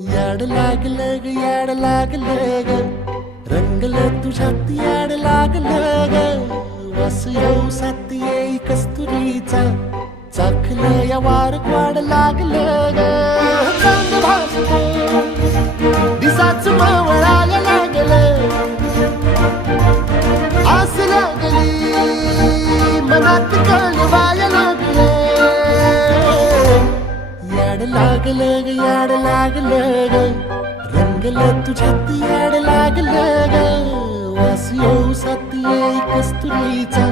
लागलं ग याड लागलं ग. रंगलं तुझ्यात याड लागलं ग. वास येऊ साथ येई कस्तुरीचा. चाखलं या वार क्वाड लागल ग. चांग भासलं दिसाच मावळायला लागल. आस लागली मनात कळ याड लागल ग याड लागल ग. रंगल तुझ्यात याड लागल ग. वास येऊ सात ये कस्तुरीचा